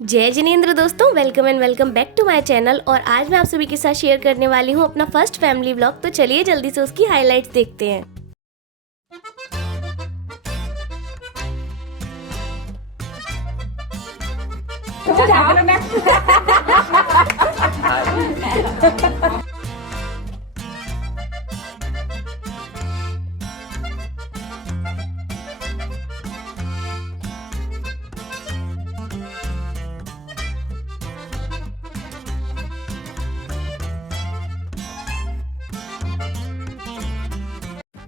जय जिनेंद्र दोस्तों, welcome and welcome back to my channel. और आज मैं आप सभी के साथ शेयर करने वाली हूँ अपना फर्स्ट फैमिली व्लॉग। तो चलिए जल्दी से उसकी हाइलाइट्स देखते हैं।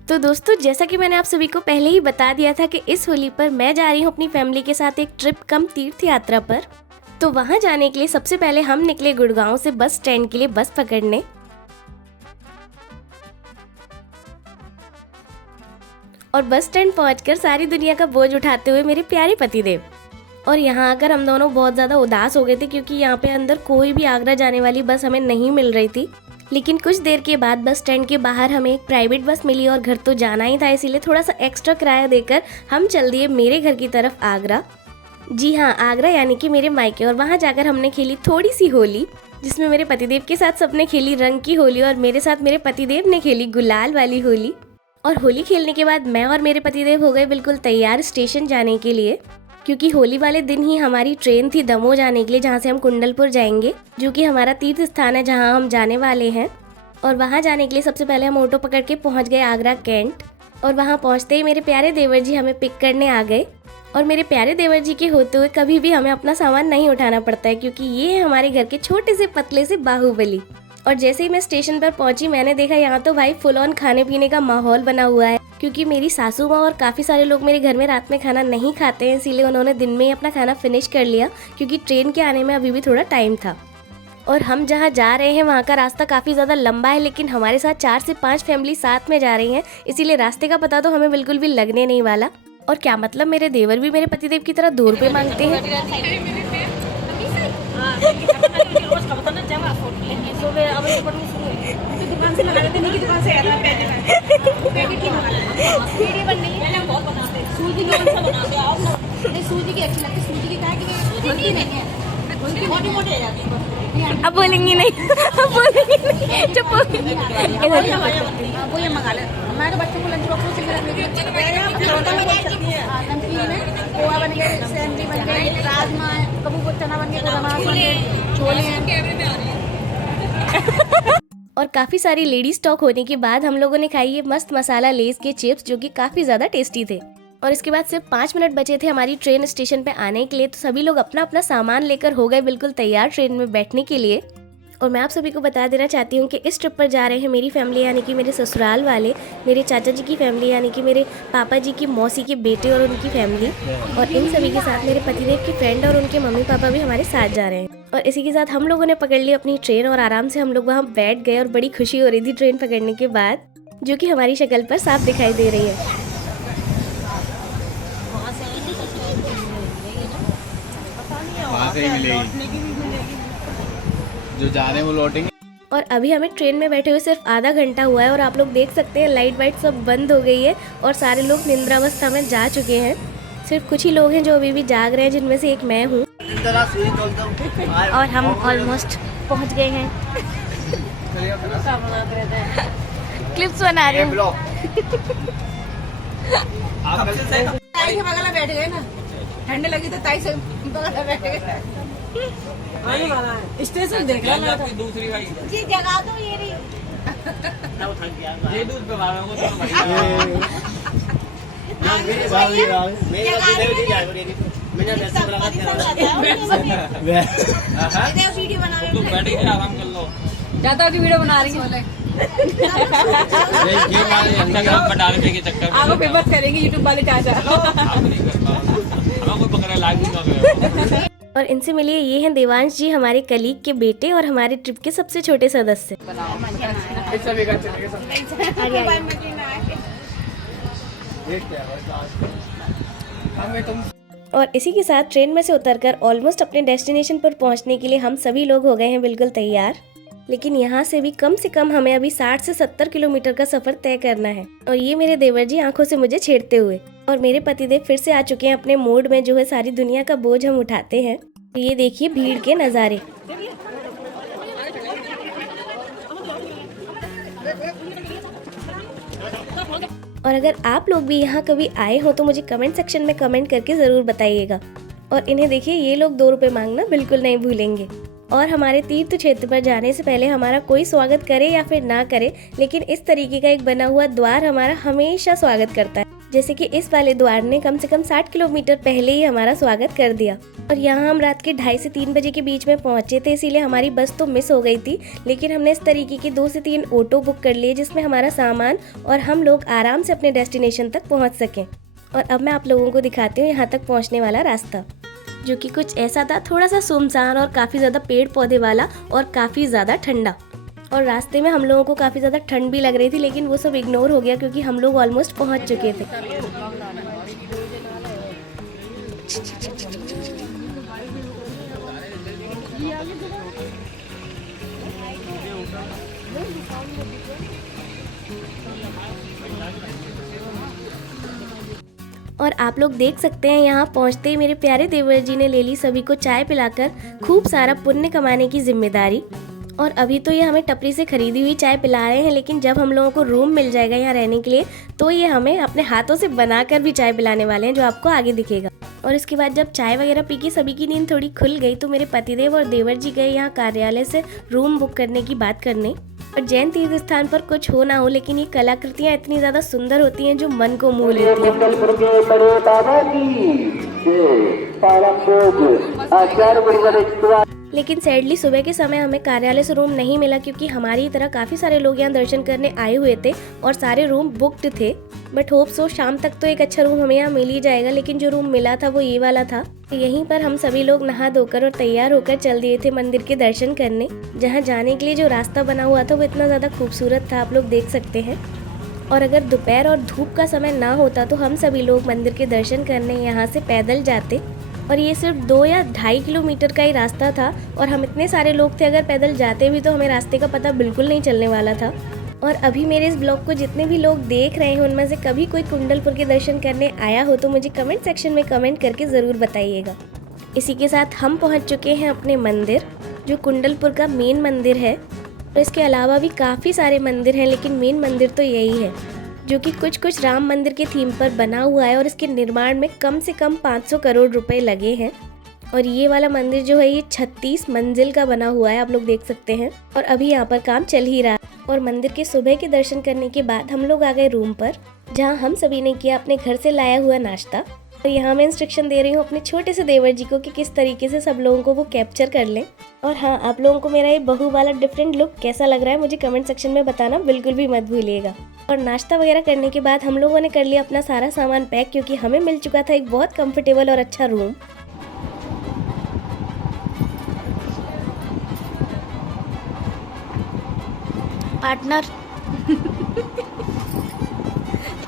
तो दोस्तों, जैसा कि मैंने आप सभी को पहले ही बता दिया था कि इस होली पर मैं जा रही हूँ अपनी फैमिली के साथ एक ट्रिप कम तीर्थ यात्रा पर। तो वहाँ जाने के लिए सबसे पहले हम निकले गुड़गांव से बस स्टैंड के लिए बस पकड़ने। और बस स्टैंड पहुंचकर सारी दुनिया का बोझ उठाते हुए मेरे प्यारे पतिदेव। और यहाँ आकर हम दोनों बहुत ज़्यादा उदास हो गए थे क्योंकि यहाँ पे अंदर कोई भी आगरा जाने वाली बस हमें नहीं मिल रही थी। लेकिन कुछ देर के बाद बस स्टैंड के बाहर हमें एक प्राइवेट बस मिली और घर तो जाना ही था, इसीलिए थोड़ा सा एक्स्ट्रा किराया देकर हम चल दिए मेरे घर की तरफ आगरा। जी हाँ, आगरा यानी कि मेरे मायके। और वहाँ जाकर हमने खेली थोड़ी सी होली, जिसमें मेरे पतिदेव के साथ सबने खेली रंग की होली और मेरे साथ मेरे पतिदेव ने खेली गुलाल वाली होली। और होली खेलने के बाद मैं और मेरे पतिदेव हो गए बिल्कुल तैयार स्टेशन जाने के लिए, क्योंकि होली वाले दिन ही हमारी ट्रेन थी दमोह जाने के लिए, जहाँ से हम कुंडलपुर जाएंगे, जो कि हमारा तीर्थ स्थान है जहाँ हम जाने वाले हैं। और वहाँ जाने के लिए सबसे पहले हम ऑटो पकड़ के पहुँच गए आगरा कैंट। और वहाँ पहुँचते ही मेरे प्यारे देवर जी हमें पिक करने आ गए। और मेरे प्यारे देवर जी के होते हुए कभी भी हमें अपना सामान नहीं उठाना पड़ता है, क्योंकि ये है हमारे घर के छोटे से पतले से बाहुबली। और जैसे ही मैं स्टेशन पर पहुंची, मैंने देखा यहाँ तो भाई फुल ऑन खाने पीने का माहौल बना हुआ है, क्योंकि मेरी सासू माँ और काफ़ी सारे लोग मेरे घर में रात में खाना नहीं खाते हैं, इसीलिए उन्होंने दिन में ही अपना खाना फिनिश कर लिया, क्योंकि ट्रेन के आने में अभी भी थोड़ा टाइम था। और हम जहाँ जा रहे हैं वहाँ का रास्ता काफ़ी ज़्यादा लंबा है, लेकिन हमारे साथ 4 से 5 फैमिली साथ में जा रही हैं, इसीलिए रास्ते का पता तो हमें बिल्कुल भी लगने नहीं वाला। और क्या मतलब, मेरे देवर भी मेरे पतिदेव की तरह 2 रुपये मांगते हैं। अब बोलेंगी नहीं, अब बोलेंगी नहीं, चुप हो। वो ये मंगा ले। मैं तो बच्चों को लंच बॉक्स में रख देती हूँ। नमकीन है, पोहा बन गया, सैंडविच बन गई, राजमा है, कबू चना बन गया, छोले हैं। और काफ़ी सारी लेडी स्टॉक होने के बाद हम लोगों ने खाई ये मस्त मसाला लेस के चिप्स, जो कि काफ़ी ज़्यादा टेस्टी थे। और इसके बाद सिर्फ 5 मिनट बचे थे हमारी ट्रेन स्टेशन पे आने के लिए, तो सभी लोग अपना अपना सामान लेकर हो गए बिल्कुल तैयार ट्रेन में बैठने के लिए। और मैं आप सभी को बता देना चाहती हूँ कि इस ट्रिप पर जा रहे हैं मेरी फैमिली यानी कि मेरे ससुराल वाले, मेरे चाचा जी की फैमिली यानी कि मेरे पापा जी की मौसी के बेटे और उनकी फैमिली, और इन सभी के साथ मेरे पतिदेव की फ्रेंड और उनके मम्मी पापा भी हमारे साथ जा रहे हैं। और इसी के साथ हम लोगों ने पकड़ ली अपनी ट्रेन और आराम से हम लोग वहाँ बैठ गए। और बड़ी खुशी हो रही थी ट्रेन पकड़ने के बाद, जो कि हमारी शक्ल पर साफ दिखाई दे रही है। वहाँ से ही मिलेगी, जो जा रहे हैं वो लौटेंगे। और अभी हमें ट्रेन में बैठे हुए सिर्फ आधा घंटा हुआ है और आप लोग देख सकते हैं लाइट वाइट सब बंद हो गई है और सारे लोग निंद्रावस्था में जा चुके हैं। सिर्फ कुछ ही लोग हैं जो अभी भी जाग रहे हैं, जिनमें से एक मैं हूँ। और हम ऑलमोस्ट पहुँच गए हैं। क्लिप्स बना रहे हैं। ताई के बगल में बैठ गए ना, ठंड लगी तो ताई से बगल में बैठ गए। आने वाला है स्टेशन, देख रहा है दूसरी भाई जी, जगा दो ये रही ना, वो थक गया ये दूध पे भागा वो तो भाई मेरे भाई मैंने वैसे मुलाकात किया। हां वीडियो बना रहे हो, बैठ के आराम कर लो। ज्यादा की वीडियो बना रही हूं ये वाले इंस्टाग्राम पर डालने के चक्कर में आपको फेमस करेंगे यूट्यूब वाले चाचा। आप नहीं कर पाओ, हम को पकड़ लाइक नहीं कर रहे। और इनसे मिलिए, ये हैं देवांश जी, हमारे कलीग के बेटे और हमारे ट्रिप के सबसे छोटे सदस्य। और इसी के साथ ट्रेन में से उतरकर ऑलमोस्ट अपने डेस्टिनेशन पर पहुंचने के लिए हम सभी लोग हो गए हैं बिल्कुल तैयार। लेकिन यहाँ से भी कम से कम हमें अभी 60 से 70 किलोमीटर का सफर तय करना है। और ये मेरे देवर जी आंखों से मुझे छेड़ते हुए, और मेरे पतिदेव फिर से आ चुके हैं अपने मोड में, जो है सारी दुनिया का बोझ हम उठाते हैं। ये देखिए भीड़ के नज़ारे। और अगर आप लोग भी यहाँ कभी आए हो तो मुझे कमेंट सेक्शन में कमेंट करके ज़रूर बताइएगा। और इन्हें देखिए, ये लोग 2 रुपये मांगना बिल्कुल नहीं भूलेंगे। और हमारे तीर्थ क्षेत्र पर जाने से पहले हमारा कोई स्वागत करे या फिर ना करे, लेकिन इस तरीके का एक बना हुआ द्वार हमारा हमेशा स्वागत करता है। जैसे कि इस वाले द्वार ने कम से कम 60 किलोमीटर पहले ही हमारा स्वागत कर दिया। और यहाँ हम रात के 2:30 से 3 बजे के बीच में पहुँचे थे, इसीलिए हमारी बस तो मिस हो गई थी। लेकिन हमने इस तरीके के 2 से 3 ऑटो बुक कर लिए, जिसमें हमारा सामान और हम लोग आराम से अपने डेस्टिनेशन तक पहुँच सकें। और अब मैं आप लोगों को दिखाती हूँ यहाँ तक पहुँचने वाला रास्ता, जो कि कुछ ऐसा था, थोड़ा सा सुनसान और काफ़ी ज़्यादा पेड़ पौधे वाला और काफ़ी ज़्यादा ठंडा। और रास्ते में हम लोगों को काफ़ी ज़्यादा ठंड भी लग रही थी, लेकिन वो सब इग्नोर हो गया क्योंकि हम लोग ऑलमोस्ट पहुंच चुके थे। और आप लोग देख सकते हैं यहाँ पहुँचते ही मेरे प्यारे देवर जी ने ले ली सभी को चाय पिलाकर खूब सारा पुण्य कमाने की जिम्मेदारी। और अभी तो ये हमें टपरी से खरीदी हुई चाय पिला रहे हैं, लेकिन जब हम लोगों को रूम मिल जाएगा यहाँ रहने के लिए तो ये हमें अपने हाथों से बनाकर भी चाय पिलाने वाले हैं, जो आपको आगे दिखेगा। और इसके बाद जब चाय वगैरह पी के सभी की नींद थोड़ी खुल गई तो मेरे पतिदेव और देवर जी गए यहाँ कार्यालय से रूम बुक करने की बात करने। और जैन तीर्थ स्थान पर कुछ हो ना हो, लेकिन ये कलाकृतियाँ इतनी ज़्यादा सुंदर होती हैं जो मन को मोह लेती हैं। लेकिन सैडली सुबह के समय हमें कार्यालय से रूम नहीं मिला, क्योंकि हमारी तरह काफ़ी सारे लोग यहाँ दर्शन करने आए हुए थे और सारे रूम बुक्ड थे। बट होप सो शाम तक तो एक अच्छा रूम हमें यहाँ मिल ही जाएगा। लेकिन जो रूम मिला था वो ये वाला था। यहीं पर हम सभी लोग नहा धोकर और तैयार होकर चल दिए थे मंदिर के दर्शन करने। जहाँ जाने के लिए जो रास्ता बना हुआ था वो इतना ज़्यादा खूबसूरत था, आप लोग देख सकते हैं। और अगर दोपहर और धूप का समय ना होता तो हम सभी लोग मंदिर के दर्शन करने यहाँ से पैदल जाते। और ये सिर्फ 2 या 2.5 किलोमीटर का ही रास्ता था और हम इतने सारे लोग थे, अगर पैदल जाते भी तो हमें रास्ते का पता बिल्कुल नहीं चलने वाला था। और अभी मेरे इस ब्लॉग को जितने भी लोग देख रहे हैं उनमें से कभी कोई कुंडलपुर के दर्शन करने आया हो तो मुझे कमेंट सेक्शन में कमेंट करके ज़रूर बताइएगा। इसी के साथ हम पहुँच चुके हैं अपने मंदिर, जो कुंडलपुर का मेन मंदिर है। और इसके अलावा भी काफ़ी सारे मंदिर हैं, लेकिन मेन मंदिर तो यही है, जो कि कुछ राम मंदिर के थीम पर बना हुआ है। और इसके निर्माण में कम से कम 500 करोड़ रुपए लगे हैं। और ये वाला मंदिर जो है ये 36 मंजिल का बना हुआ है, आप लोग देख सकते हैं। और अभी यहाँ पर काम चल ही रहा है। और मंदिर के सुबह के दर्शन करने के बाद हम लोग आ गए रूम पर, जहाँ हम सभी ने किया अपने घर से लाया हुआ नाश्ता। और यहाँ मैं इंस्ट्रक्शन दे रही हूँ अपने छोटे से देवर जी को कि किस तरीके से सब लोगों को वो कैप्चर कर लें। और हाँ, आप लोगों को मेरा ये बहू वाला डिफरेंट लुक कैसा लग रहा है मुझे कमेंट सेक्शन में बताना बिल्कुल भी मत भूलिएगा। और नाश्ता वगैरह करने के बाद हम लोगों ने कर लिया अपना सारा सामान पैक, क्योंकि हमें मिल चुका था एक बहुत कंफर्टेबल और अच्छा रूम। Partner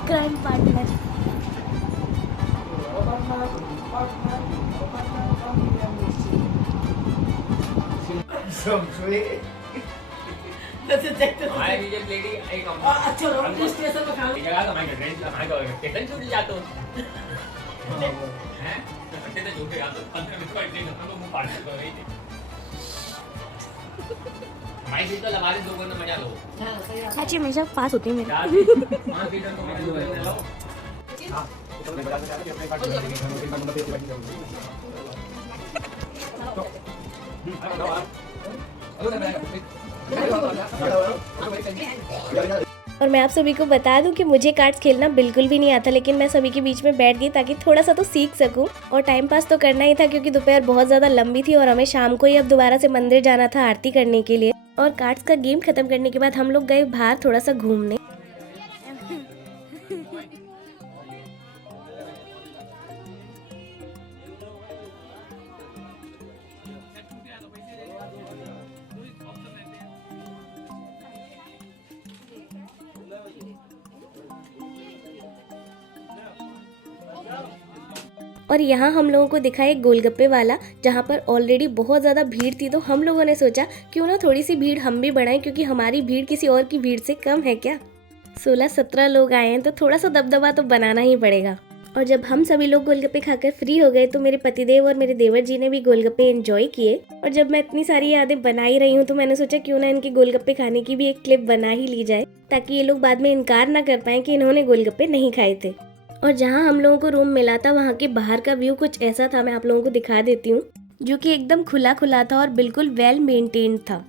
crime partner. अच्छी हमेशा पास होती है मेरी। और मैं आप सभी को बता दूं कि मुझे कार्ड्स खेलना बिल्कुल भी नहीं आता, लेकिन मैं सभी के बीच में बैठ गई ताकि थोड़ा सा तो सीख सकूं। और टाइम पास तो करना ही था, क्योंकि दोपहर बहुत ज़्यादा लंबी थी और हमें शाम को ही अब दोबारा से मंदिर जाना था आरती करने के लिए। और कार्ड्स का गेम खत्म करने के बाद हम लोग गए बाहर थोड़ा सा घूमने। और यहाँ हम लोगों को दिखा एक गोलगप्पे वाला, जहाँ पर ऑलरेडी बहुत ज़्यादा भीड़ थी। तो हम लोगों ने सोचा क्यों ना थोड़ी सी भीड़ हम भी बढ़ाएं, क्योंकि हमारी भीड़ किसी और की भीड़ से कम है क्या। 16-17 लोग आए हैं तो थोड़ा सा दबदबा तो बनाना ही पड़ेगा। और जब हम सभी लोग गोलगप्पे खाकर फ्री हो गए तो मेरे पतिदेव और मेरे देवर जी ने भी गोलगप्पे एंजॉय किए। और जब मैं इतनी सारी यादें बना ही रही हूँ तो मैंने सोचा क्यों ना इनके गोलगप्पे खाने की भी एक क्लिप बना ही ली जाए, ताकि ये लोग बाद में इनकार ना कर पाए कि इन्होंने गोलगप्पे नहीं खाए थे। और जहाँ हम लोगों को रूम मिला था वहाँ के बाहर का व्यू कुछ ऐसा था, मैं आप लोगों को दिखा देती हूँ, जो कि एकदम खुला खुला था और बिल्कुल वेल मेंटेन्ड था।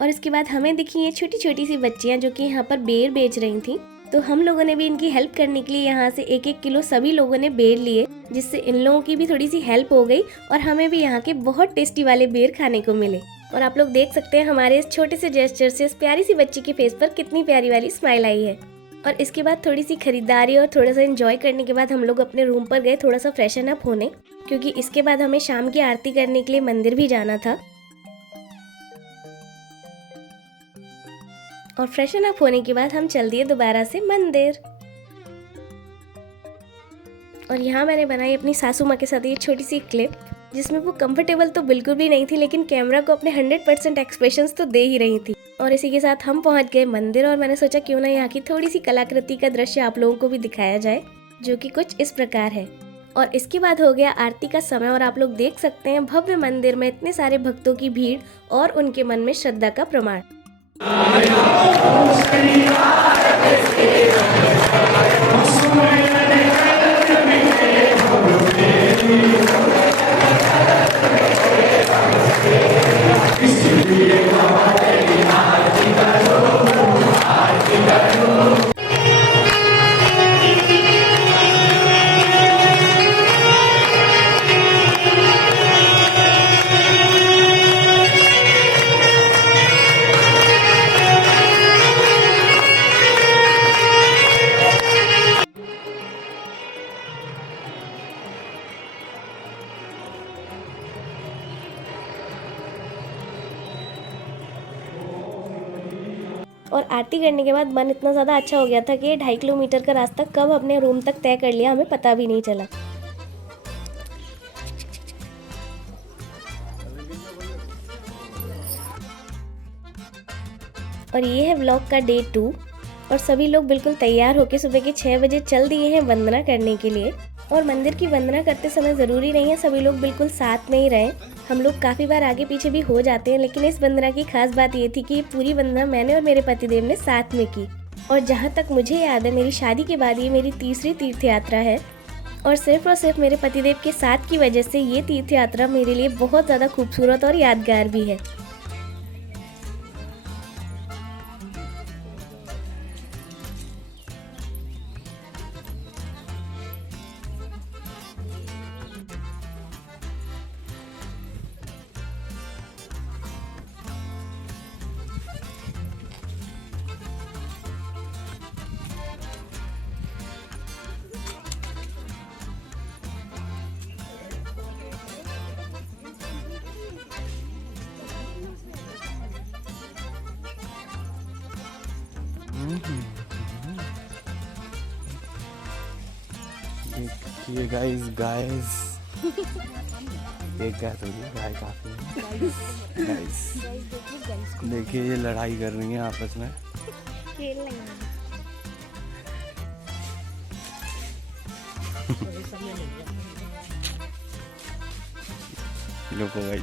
और इसके बाद हमें दिखी ये छोटी छोटी सी बच्चियाँ जो कि यहाँ पर बेर बेच रही थी। तो हम लोगों ने भी इनकी हेल्प करने के लिए यहाँ से 1-1 किलो सभी लोगों ने बेर लिए, जिससे इन लोगों की भी थोड़ी सी हेल्प हो गई और हमें भी यहाँ के बहुत टेस्टी वाले बेर खाने को मिले। और आप लोग देख सकते हैं हमारे इस छोटे से जेस्चर से इस प्यारी सी बच्ची के फेस पर कितनी प्यारी वाली स्माइल आई है। और इसके बाद थोड़ी सी खरीदारी और थोड़ा सा एंजॉय करने के बाद हम लोग अपने रूम पर गए थोड़ा सा फ्रेशन अप होने, क्योंकि इसके बाद हमें शाम की आरती करने के लिए मंदिर भी जाना था। और फ्रेशन अप होने के बाद हम चल दिए दोबारा से मंदिर। और यहाँ मैंने बनाई अपनी सासू माँ के साथ ये छोटी सी क्लिप, जिसमें वो कंफर्टेबल तो बिल्कुल भी नहीं थी, लेकिन कैमरा को अपने 100% एक्सप्रेशंस तो दे ही रही थी। और इसी के साथ हम पहुँच गए मंदिर और मैंने सोचा क्यों ना यहाँ की थोड़ी सी कलाकृति का दृश्य आप लोगों को भी दिखाया जाए, जो कि कुछ इस प्रकार है। और इसके बाद हो गया आरती का समय और आप लोग देख सकते हैं भव्य मंदिर में इतने सारे भक्तों की भीड़ और उनके मन में श्रद्धा का प्रमाण। और आरती करने के बाद मन इतना ज़्यादा अच्छा हो गया था कि 2.5 किलोमीटर का रास्ता कब अपने रूम तक तय कर लिया हमें पता भी नहीं चला। और ये है व्लॉग का डे 2 और सभी लोग बिल्कुल तैयार होकर सुबह के 6 बजे चल दिए हैं वंदना करने के लिए। और मंदिर की वंदना करते समय ज़रूरी नहीं है सभी लोग बिल्कुल साथ में ही रहें, हम लोग काफ़ी बार आगे पीछे भी हो जाते हैं, लेकिन इस वंदना की खास बात ये थी कि ये पूरी वंदना मैंने और मेरे पतिदेव ने साथ में की। और जहाँ तक मुझे याद है मेरी शादी के बाद ये मेरी तीसरी तीर्थ यात्रा है और सिर्फ मेरे पतिदेव के साथ की वजह से ये तीर्थ यात्रा मेरे लिए बहुत ज़्यादा खूबसूरत और यादगार भी है। ये गाइस एक गाय थोड़ी गाय काफी है। गाइस देखिए ये लड़ाई कर रही हैं आपस में। खेल नहीं लोगों भाई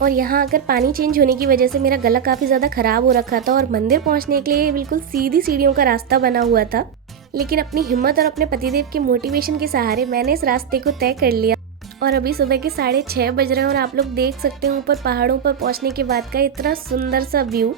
और यहाँ अगर पानी चेंज होने की वजह से मेरा गला काफ़ी ज़्यादा ख़राब हो रखा था और मंदिर पहुँचने के लिए बिल्कुल सीधी सीढ़ियों का रास्ता बना हुआ था, लेकिन अपनी हिम्मत और अपने पतिदेव के मोटिवेशन के सहारे मैंने इस रास्ते को तय कर लिया। और अभी सुबह के 6:30 बज रहे हैं और आप लोग देख सकते हैं ऊपर पहाड़ों पर पहुँचने के बाद का इतना सुंदर सा व्यू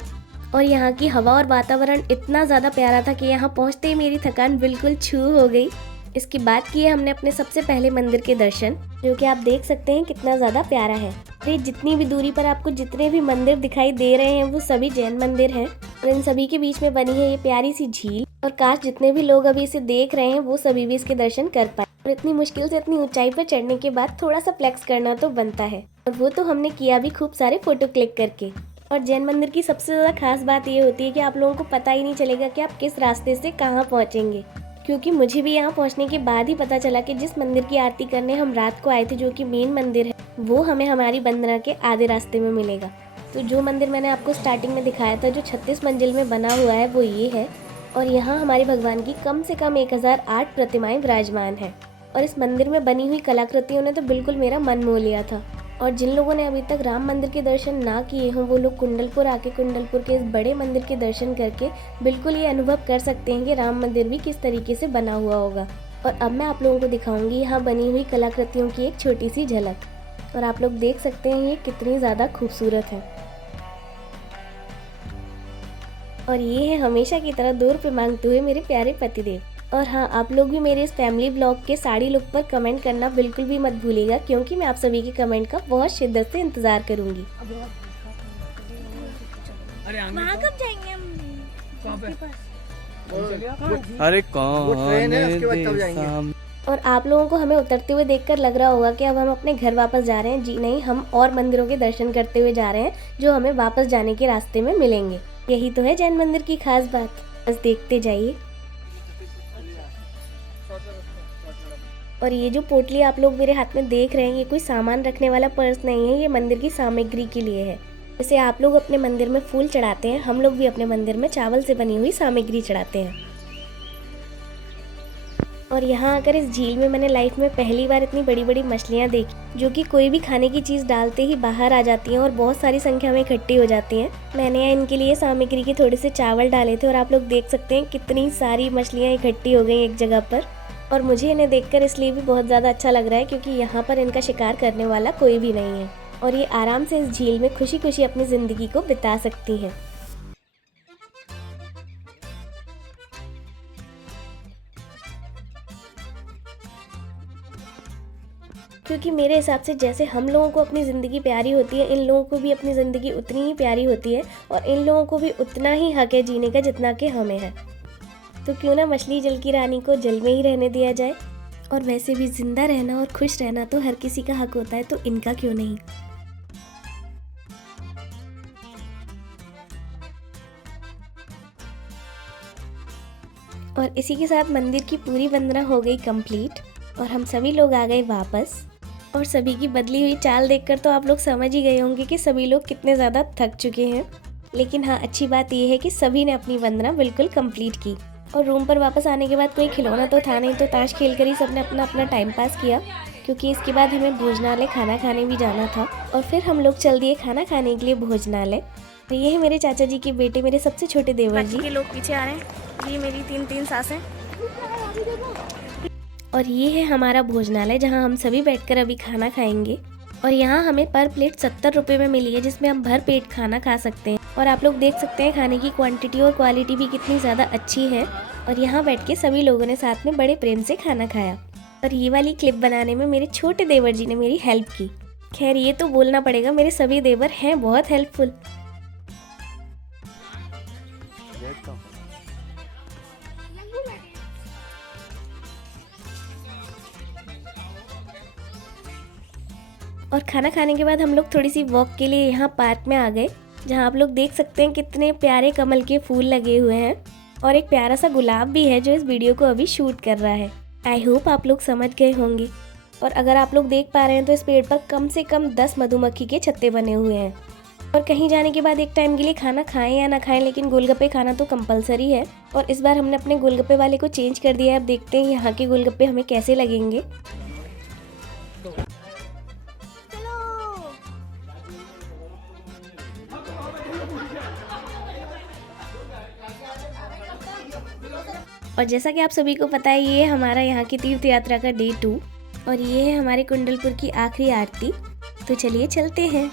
और यहाँ की हवा और वातावरण इतना ज़्यादा प्यारा था कि यहाँ पहुँचते ही मेरी थकान बिल्कुल छू हो गई। इसके बाद किए हमने अपने सबसे पहले मंदिर के दर्शन, जो कि आप देख सकते हैं कितना ज़्यादा प्यारा है। और जितनी भी दूरी पर आपको जितने भी मंदिर दिखाई दे रहे हैं वो सभी जैन मंदिर हैं और इन सभी के बीच में बनी है ये प्यारी सी झील। और काश जितने भी लोग अभी इसे देख रहे हैं वो सभी भी इसके दर्शन कर पाए। और इतनी मुश्किल से इतनी ऊंचाई पर चढ़ने के बाद थोड़ा सा फ्लेक्स करना तो बनता है और वो तो हमने किया भी खूब सारे फोटो क्लिक करके। और जैन मंदिर की सबसे ज़्यादा खास बात ये होती है कि आप लोगों को पता ही नहीं चलेगा कि आप किस रास्ते से कहाँ पहुँचेंगे, क्योंकि मुझे भी यहाँ पहुँचने के बाद ही पता चला कि जिस मंदिर की आरती करने हम रात को आए थे, जो कि मेन मंदिर है, वो हमें हमारी वंदना के आधे रास्ते में मिलेगा। तो जो मंदिर मैंने आपको स्टार्टिंग में दिखाया था, जो 36 मंजिल में बना हुआ है, वो ये है। और यहाँ हमारे भगवान की कम से कम 1008 प्रतिमाएं विराजमान हैं। और इस मंदिर में बनी हुई कलाकृतियों ने तो बिल्कुल मेरा मन मोह लिया था। और जिन लोगों ने अभी तक राम मंदिर के दर्शन ना किए हों, वो लोग कुंडलपुर आके कुंडलपुर के इस बड़े मंदिर के दर्शन करके बिल्कुल ये अनुभव कर सकते हैं कि राम मंदिर भी किस तरीके से बना हुआ होगा। और अब मैं आप लोगों को दिखाऊंगी यहाँ बनी हुई कलाकृतियों की एक छोटी सी झलक। और आप लोग देख सकते हैं ये कितनी ज़्यादा खूबसूरत है। और ये है हमेशा की तरह 2 रुपये मांगते हुए मेरे प्यारे पतिदेव। और हाँ, आप लोग भी मेरे इस फैमिली ब्लॉग के साड़ी लुक पर कमेंट करना बिल्कुल भी मत भूलिएगा, क्योंकि मैं आप सभी के कमेंट का बहुत शिद्दत से इंतज़ार करूँगी। वहाँ कब जाएंगे हम? अरे कौन और आप लोगों को हमें उतरते हुए देखकर लग रहा होगा कि अब हम अपने घर वापस जा रहे हैं। जी नहीं, हम और मंदिरों के दर्शन करते हुए जा रहे हैं जो हमें वापस जाने के रास्ते में मिलेंगे। यही तो है जैन मंदिर की खास बात, बस देखते जाइए। और ये जो पोटली आप लोग मेरे हाथ में देख रहे हैं, ये कोई सामान रखने वाला पर्स नहीं है, ये मंदिर की सामग्री के लिए है। जैसे आप लोग अपने मंदिर में फूल चढ़ाते हैं, हम लोग भी अपने मंदिर में चावल से बनी हुई सामग्री चढ़ाते हैं। और यहाँ आकर इस झील में मैंने लाइफ में पहली बार इतनी बड़ी बड़ी मछलियाँ देखी, जो कि कोई भी खाने की चीज़ डालते ही बाहर आ जाती हैं और बहुत सारी संख्या में इकट्ठी हो जाती हैं। मैंने यहाँ इनके लिए सामग्री के थोड़े से चावल डाले थे और आप लोग देख सकते हैं कितनी सारी मछलियाँ इकट्ठी हो गई एक जगह पर। और मुझे इन्हें देखकर इसलिए भी बहुत ज़्यादा अच्छा लग रहा है क्योंकि यहाँ पर इनका शिकार करने वाला कोई भी नहीं है और ये आराम से इस झील में खुशी खुशी अपनी ज़िंदगी को बिता सकती हैं। क्योंकि मेरे हिसाब से जैसे हम लोगों को अपनी ज़िंदगी प्यारी होती है, इन लोगों को भी अपनी ज़िंदगी उतनी ही प्यारी होती है और इन लोगों को भी उतना ही हक है जीने का जितना कि हमें है। तो क्यों ना मछली जल की रानी को जल में ही रहने दिया जाए। और वैसे भी जिंदा रहना और खुश रहना तो हर किसी का हक होता है, तो इनका क्यों नहीं। और इसी के साथ मंदिर की पूरी वंदना हो गई कंप्लीट और हम सभी लोग आ गए वापस। और सभी की बदली हुई चाल देखकर तो आप लोग समझ ही गए होंगे कि सभी लोग कितने ज़्यादा थक चुके हैं। लेकिन हाँ, अच्छी बात यह है कि सभी ने अपनी वंदना बिल्कुल कंप्लीट की। और रूम पर वापस आने के बाद कोई खिलौना तो था नहीं, तो ताश खेल कर ही सबने अपना अपना टाइम पास किया, क्योंकि इसके बाद हमें भोजनालय खाना खाने भी जाना था। और फिर हम लोग चल दिए खाना खाने के लिए भोजनालय। तो ये है मेरे चाचा जी के बेटे, मेरे सबसे छोटे देवर जी। के लोग पीछे आ रहे हैं, ये मेरी 3 सासें। और ये है हमारा भोजनालय जहाँ हम सभी बैठकर अभी खाना खाएंगे। और यहाँ हमें पर प्लेट 70 रुपये में मिली है, जिसमें हम भर पेट खाना खा सकते हैं। और आप लोग देख सकते हैं खाने की क्वांटिटी और क्वालिटी भी कितनी ज़्यादा अच्छी है। और यहाँ बैठ के सभी लोगों ने साथ में बड़े प्रेम से खाना खाया। और ये वाली क्लिप बनाने में मेरे छोटे देवर जी ने मेरी हेल्प की। खैर, ये तो बोलना पड़ेगा, मेरे सभी देवर हैं बहुत हेल्पफुल। और खाना खाने के बाद हम लोग थोड़ी सी वॉक के लिए यहाँ पार्क में आ गए, जहाँ आप लोग देख सकते हैं कितने प्यारे कमल के फूल लगे हुए हैं। और एक प्यारा सा गुलाब भी है जो इस वीडियो को अभी शूट कर रहा है। आई होप आप लोग समझ गए होंगे। और अगर आप लोग देख पा रहे हैं तो इस पेड़ पर कम से कम 10 मधुमक्खी के छत्ते बने हुए हैं। और कहीं जाने के बाद एक टाइम के लिए खाना खाएं या ना खाएं, लेकिन गोलगप्पे खाना तो कंपलसरी है। और इस बार हमने अपने गोलगप्पे वाले को चेंज कर दिया है। अब देखते हैं यहाँ के गोलगप्पे हमें कैसे लगेंगे। और जैसा कि आप सभी को पता है, ये हमारा यहाँ की तीर्थ यात्रा का डे 2 और ये है हमारे कुंडलपुर की आखिरी आरती। तो चलिए चलते हैं।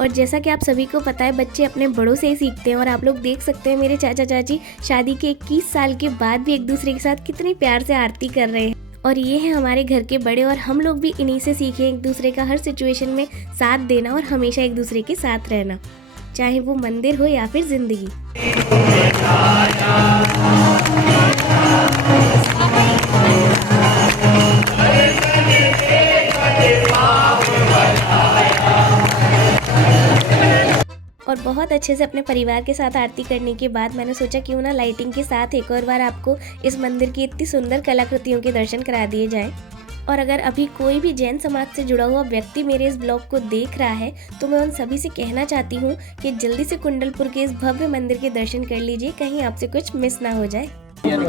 और जैसा कि आप सभी को पता है, बच्चे अपने बड़ों से ही सीखते हैं। और आप लोग देख सकते हैं मेरे चाचा चाची शादी के 21 साल के बाद भी एक दूसरे के साथ कितनी प्यार से आरती कर रहे हैं। और ये है हमारे घर के बड़े और हम लोग भी इन्हीं से सीखे एक दूसरे का हर सिचुएशन में साथ देना और हमेशा एक दूसरे के साथ रहना, चाहे वो मंदिर हो या फिर जिंदगी। और बहुत अच्छे से अपने परिवार के साथ आरती करने के बाद मैंने सोचा क्यों ना लाइटिंग के साथ एक और बार आपको इस मंदिर की इतनी सुंदर कलाकृतियों के दर्शन करा दिए जाएं। और अगर अभी कोई भी जैन समाज से जुड़ा हुआ व्यक्ति मेरे इस ब्लॉग को देख रहा है तो मैं उन सभी से कहना चाहती हूँ कि जल्दी से कुंडलपुर के इस भव्य मंदिर के दर्शन कर लीजिए, कहीं आपसे कुछ मिस ना हो जाए। हेलो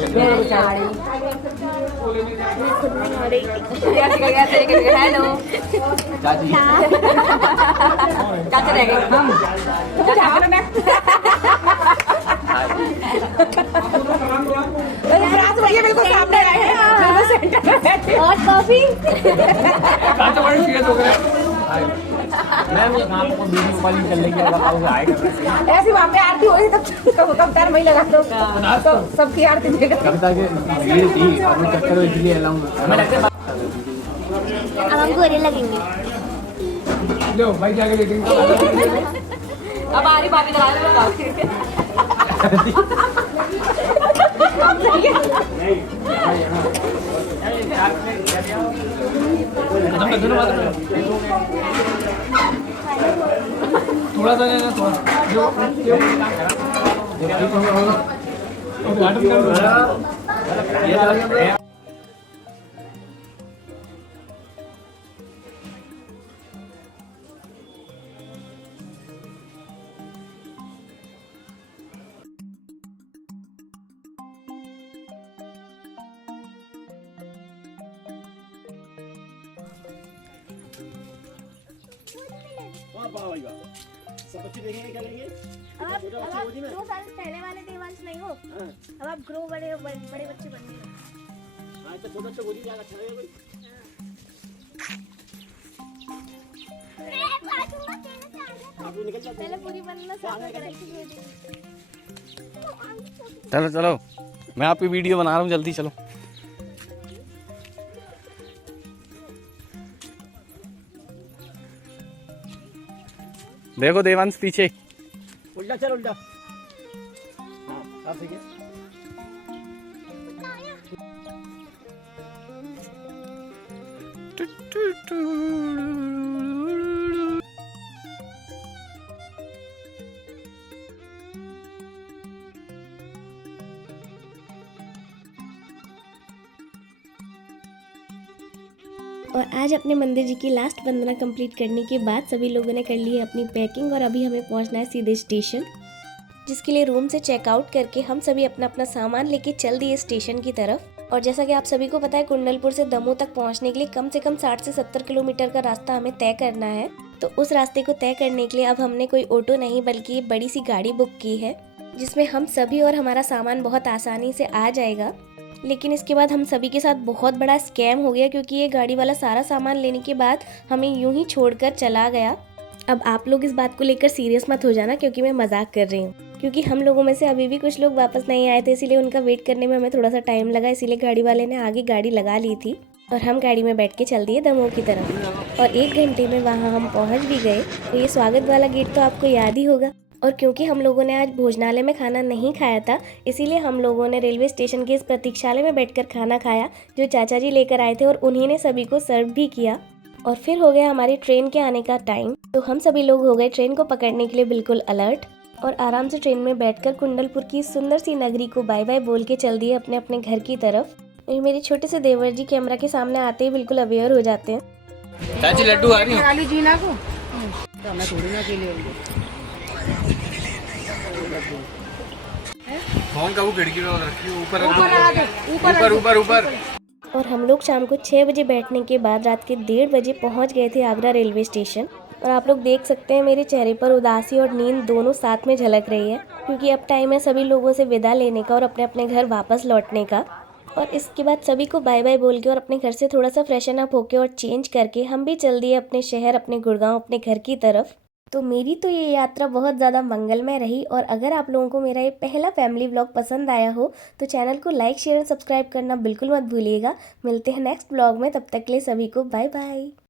चाचा रह गए हम बिल्कुल सामने आए हैं और कॉफी ऐसी वहाँ पे आरती हो रही तब टाइम वही लगा तो सबकी आरती देगा। अब हम गोरे लगेंगे। लो भाई जाके देखेंगे। अब आ रही भाभी थोड़ा सा सब बच्चे देखेंगे क्या करेंगे? अब आप 2 साल पहले वाले देवांश नहीं हो, अब आप ग्रो बड़े बच्चे बन गए। हाँ तो छोटा गोदी में अच्छा लगेगा भाई। निकल जाते पहले पूरी बनना साफ कराई थी। चलो चलो, मैं आपकी वीडियो बना रहा हूँ, जल्दी चलो। देखो देवांश पीछे। उल्टा चल उल्टा। हाँ आप ठीक है। और आज अपने मंदिर जी की लास्ट वंदना कंप्लीट करने के बाद सभी लोगों ने कर ली है अपनी पैकिंग और अभी हमें पहुंचना है सीधे स्टेशन, जिसके लिए रूम से चेकआउट करके हम सभी अपना अपना सामान लेके चल दिए स्टेशन की तरफ। और जैसा कि आप सभी को पता है, कुंडलपुर से दमोह तक पहुंचने के लिए कम से कम 60 से 70 किलोमीटर का रास्ता हमें तय करना है। तो उस रास्ते को तय करने के लिए अब हमने कोई ऑटो नहीं बल्कि बड़ी सी गाड़ी बुक की है, जिसमें हम सभी और हमारा सामान बहुत आसानी से आ जाएगा। लेकिन इसके बाद हम सभी के साथ बहुत बड़ा स्कैम हो गया, क्योंकि ये गाड़ी वाला सारा सामान लेने के बाद हमें यूं ही छोड़कर चला गया। अब आप लोग इस बात को लेकर सीरियस मत हो जाना, क्योंकि मैं मजाक कर रही हूँ, क्योंकि हम लोगों में से अभी भी कुछ लोग वापस नहीं आए थे, इसीलिए उनका वेट करने में हमें थोड़ा सा टाइम लगा। इसीलिए गाड़ी वाले ने आगे गाड़ी लगा ली थी और हम गाड़ी में बैठ के चल दिए दमोह की तरफ। और 1 घंटे में वहाँ हम पहुँच भी गए। तो ये स्वागत वाला गेट तो आपको याद ही होगा। और क्योंकि हम लोगों ने आज भोजनालय में खाना नहीं खाया था, इसीलिए हम लोगों ने रेलवे स्टेशन के इस प्रतीक्षालय में बैठकर खाना खाया, जो चाचा जी लेकर आए थे, और उन्हीं ने सभी को सर्व भी किया। और फिर हो गया हमारी ट्रेन के आने का टाइम। तो हम सभी लोग हो गए ट्रेन को पकड़ने के लिए बिल्कुल अलर्ट, और आराम से ट्रेन में बैठकर कुंडलपुर की सुंदर सी नगरी को बाय बाय बोल के चल दिए अपने अपने घर की तरफ। मेरे छोटे से देवर जी कैमरा के सामने आते ही बिल्कुल अवेयर हो जाते हैं। चाची लड्डू आ रही आलू जीना को तो मैं थोड़ी ना के लिए फोन का वो खिड़की में रखी ऊपर ऊपर ऊपर ऊपर। और हम लोग शाम को 6 बजे बैठने के बाद रात के 1:30 बजे पहुंच गए थे आगरा रेलवे स्टेशन। और आप लोग देख सकते हैं मेरे चेहरे पर उदासी और नींद दोनों साथ में झलक रही है, क्योंकि अब टाइम है सभी लोगों से विदा लेने का और अपने अपने घर वापस लौटने का। और इसके बाद सभी को बाय बाय बोल के और अपने घर से थोड़ा सा फ्रेशन अप होके और चेंज करके हम भी चल दिए अपने शहर, अपने गुड़गांव, अपने घर की तरफ। तो मेरी तो ये यात्रा बहुत ज़्यादा मंगलमय रही। और अगर आप लोगों को मेरा ये पहला फैमिली व्लॉग पसंद आया हो तो चैनल को लाइक, शेयर और सब्सक्राइब करना बिल्कुल मत भूलिएगा। मिलते हैं नेक्स्ट व्लॉग में, तब तक के लिए सभी को बाय बाय।